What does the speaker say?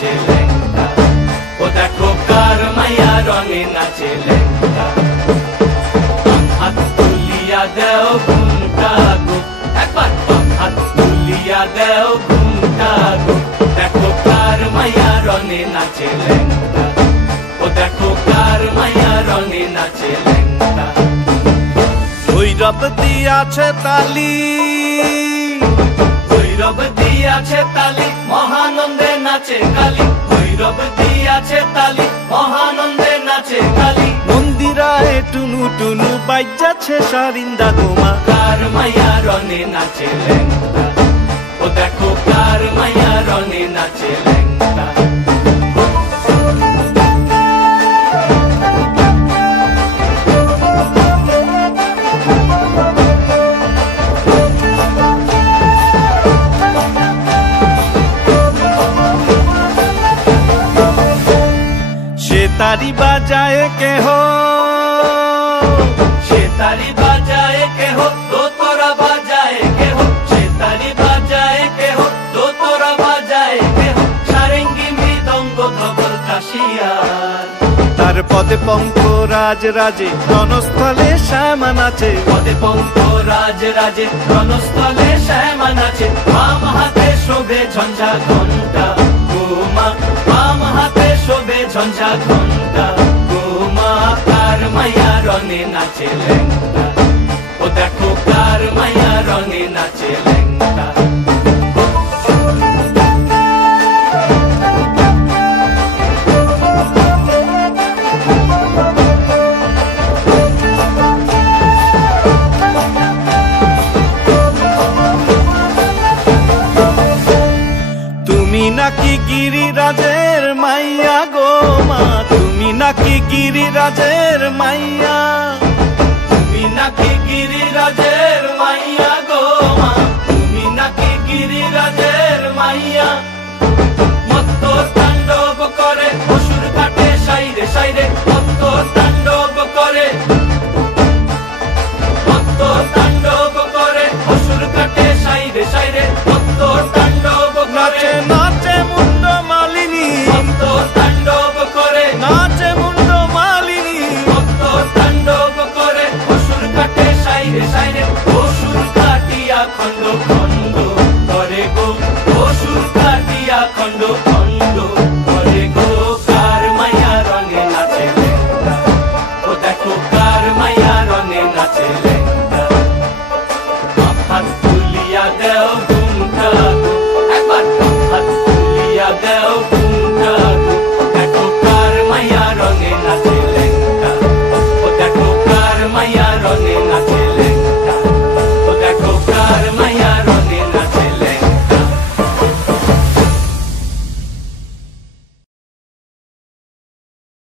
নাচে লেঙ্গা, ও দেখো কার মাইয়া রঙে নাচে লেঙ্গা। হাত তুলিয়া দেও ঘুমটা গো, একবার হাত তুলিয়া দেও ঘুমটা গো, দেখো কার মাইয়া রঙে নাচে লেঙ্গা, ও দেখো কার মাইয়া রঙে নাচে লেঙ্গা। ভৈরব দিয়াছে তালি, ভৈরব দিয়াছে তালি, মহানন্দে নাচে কালী, ভৈরব দিয়াছে তালি, মহানন্দে নাচে কালী। মন্দিরায় টুনু টুনু বাজ্যাছে সারিন্দা গোমা, কার মাইয়া রঙে নাচে লেঙ্গা, ও দেখো কার মাইয়া রঙে নাচে লেঙ্গা। সে তারি বাজায় কেহ, সে তারি বাজায় কেহ, তো তোরা বাজায় কেহ, সে তারি বাজায় কেহ, তো তোরা বাজায় কেহ, সারেঙ্গি মৃদঙ্গ ধবল কাশিয়ার। তার পদে পঙ্ক রাজ রাজে রণস্থলে শ্যামা নাচে, পদে পঙ্ক রাজ রাজে রণস্থলে শ্যামা নাচে। বাম হাতে শোভে ঝঞ্ঝা ঘণ্টা গোমা, বাম হাতে শোভে ঝঞ্ঝা ঘণ্টা গোমা। কার মাইয়া রঙে নাচে লেঙ্গা, ও দেখো কার মাইয়া রঙে নাচে লেঙ্গা। তুমি নাকি গিরিরাজের মাইয়া গো মা, তুমি নাকি গিরিরাজের মাইয়া, তুমি নাকি গিরিরাজের মাইয়া গো মা, তুমি নাকি গিরিরাজের মাইয়া। মত্ত তাণ্ডব করে অসুর কাটে সাইরে সাইরে, মত্ত তাণ্ডব করে, মত্ত তাণ্ডব করে অসুর কাটে সাইরে সাইরে, মত্ত তাণ্ডব করে। নাচে নাচে মুন্ড মালিনী, মত্ত তাণ্ডব করে, নাচে মুন্ড মালিনী, মত্ত তাণ্ডব করে অসুর কাটে সাইরে সাইরে, অসুর কাটিয়া খণ্ড খণ্ড করে গো, অসুর কাটিয়া খণ্ড খণ্ড